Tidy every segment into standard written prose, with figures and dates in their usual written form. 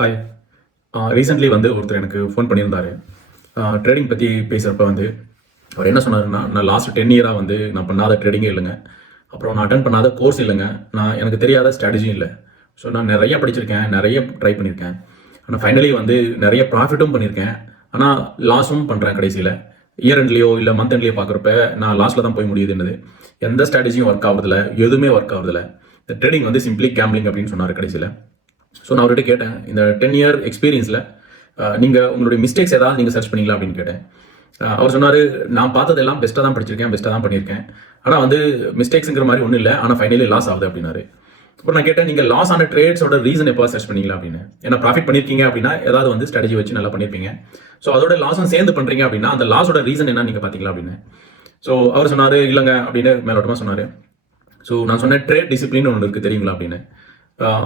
Hi. Recently வந்து ஒருத்தர் எனக்கு ஃபோன் பண்ணியிருந்தாரு. ட்ரேடிங் பற்றி பேசுகிறப்ப வந்து அவர் என்ன சொன்னாருன்னா, நான் லாஸ்ட் 10 இயராக வந்து நான் பண்ணாத ட்ரேடிங்கே இல்லைங்க. அப்புறம் நான் அட்டெண்ட் பண்ணாத கோர்ஸ் இல்லைங்க. எனக்கு தெரியாத ஸ்ட்ராட்டஜியும் இல்லை. ஸோ நான் நிறைய படிச்சிருக்கேன், நிறைய ட்ரை பண்ணியிருக்கேன். ஆனால் ஃபைனலி வந்து நிறைய ப்ராஃபிட்டும் பண்ணியிருக்கேன். ஆனால் லாஸும் பண்ணுறேன் கடைசியில். இயர் எண்ட்லேயோ இல்லை மந்த் எண்ட்லேயோ பார்க்குறப்ப நான் லாஸில் தான் போய் முடியுது என்னது. எந்த ஸ்ட்ராட்டஜியும் ஒர்க் ஆகுறதில்ல, எதுவுமே ஒர்க் ஆகுறதில்ல. இந்த ட்ரேடிங் வந்து சிம்பிளி கேம்பிளிங் அப்படின்னு சொன்னார் கடைசியில். ஸோ நான் அவர்கிட்ட கேட்டேன், இந்த 10 இயர் எக்ஸ்பீரியன்ஸில் நீங்கள் உங்களுடைய மிஸ்டேக்ஸ் ஏதாவது நீங்கள் சர்ச் பண்ணீங்களா அப்படின்னு கேட்டேன். அவர் சொன்னார், நான் பார்த்ததெல்லாம் பெஸ்ட்டாக தான் படிச்சிருக்கேன், பெஸ்ட்டாக தான் பண்ணியிருக்கேன். ஆனால் வந்து மிஸ்டேக்ஸுங்கிற மாதிரி ஒன்றும் இல்லை, ஆனால் ஃபைனலி லாஸ் ஆகுது அப்படின்னாரு. அப்புறம் நான் கேட்டேன், நீங்கள் லாஸ் ஆன ட்ரேட்ஸோட ரீசன் எப்போ சர்ச் பண்ணீங்களா அப்படின்னு. ஏன்னா ப்ராஃபிட் பண்ணியிருக்கீங்க அப்படின்னா ஏதாவது வந்து ஸ்ட்ராட்டஜி வச்சு நல்லா பண்ணியிருப்பீங்க. ஸோ அதோட லாஸும் சேர்ந்து பண்ணுறீங்க அப்படின்னா அந்த லாஸோட ரீசன் என்ன நீங்கள் பார்த்தீங்களா அப்படின்னு. ஸோ அவர் சொன்னார், இல்லைங்க அப்படின்னு மேலோட்டமாக சொன்னார். ஸோ நான் சொன்னேன், ட்ரேட் டிசிப்ளின் ஒன்று இருக்குது தெரியுங்களா அப்படின்னு.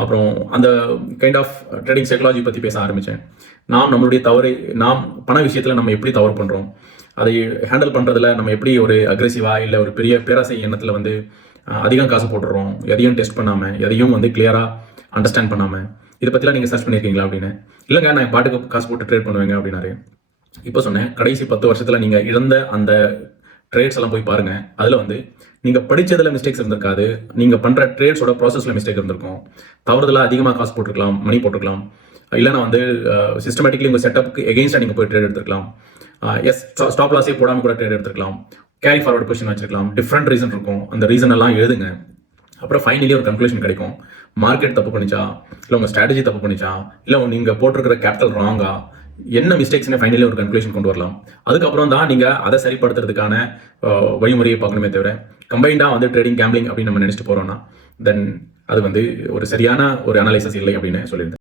அப்புறம் அந்த கைண்ட் ஆஃப் ட்ரேடிங் சைக்காலஜி பற்றி பேச ஆரம்பித்தேன். நம்மளுடைய தவறு, பண விஷயத்தில் நம்ம எப்படி தவறு பண்ணுறோம், அதை ஹேண்டில் பண்ணுறதுல நம்ம எப்படி ஒரு அக்ரெசிவாக இல்லை ஒரு பெரிய பேராசை எண்ணத்தில் வந்து அதிகம் காசு போட்டுடுறோம், எதையும் டெஸ்ட் பண்ணாமல், எதையும் வந்து கிளியராக அண்டர்ஸ்டாண்ட் பண்ணாமல். இதை பற்றிலாம் நீங்கள் சர்ச் பண்ணியிருக்கீங்களா அப்படின்னு. இல்லைங்க, நான் பாட்டுக்கு காசு போட்டு ட்ரேட் பண்ணுவேங்க அப்படின்னாரு. இப்போ சொன்னேன், கடைசி 10 வருஷத்தில் நீங்கள் இழந்த அந்த ட்ரேட்ஸ் எல்லாம் போய் பாருங்கள். அதில் வந்து நீங்கள் படித்ததில் மிஸ்டேக்ஸ் இருந்திருக்காது, நீங்கள் பண்ணுற ட்ரேட்ஸோட ப்ராசஸில் மிஸ்டேக் இருந்திருக்கும். தவறுதலாக அதிகமாக காசு போட்டுருக்கலாம், மணி போட்டுருக்கலாம். இல்லைனா வந்து சிஸ்டமேட்டிக்லி உங்கள் செட்டப்புக்கு எகெயின்ஸ்டாக நீங்கள் போய் ட்ரேட் எடுத்துருக்கலாம். ஸ்டாப் லாஸே போடாமல் கூட ட்ரேட் எடுத்துருக்கலாம். கேரி ஃபார்வர்ட் பொசிஷன் வச்சிருக்கலாம். டிஃப்ரெண்ட் ரீசன் இருக்கும். அந்த ரீசன் எல்லாம் எழுதுங்க. அப்புறம் ஃபைனலி ஒரு கன்க்ளூஷன் கிடைக்கும். மார்க்கெட் தப்பு பண்ணிச்சா, இல்லை உங்கள் ஸ்ட்ராட்டஜி தப்பு பண்ணிச்சா, இல்லை நீங்கள் போட்டிருக்கிற கேபிட்டல் ராங்கா, என்ன மிஸ்டேக்ஸ்னு ஃபைனலி ஒரு கன்க்ளூஷன் கொண்டு வரலாம். அதுக்கப்புறம் தான் நீங்கள் அதை சரிப்படுத்துறதுக்கான வழிமுறையை பார்க்கணுமே தவிர, கம்பைண்டாக வந்து ட்ரேடிங் கேம்பிளிங் அப்படின்னு நம்ம நினச்சிட்டு போகிறோம்னா தென் அது வந்து ஒரு சரியான ஒரு அனலைசஸ் இல்லை அப்படின்னு சொல்லியிருந்தேன்.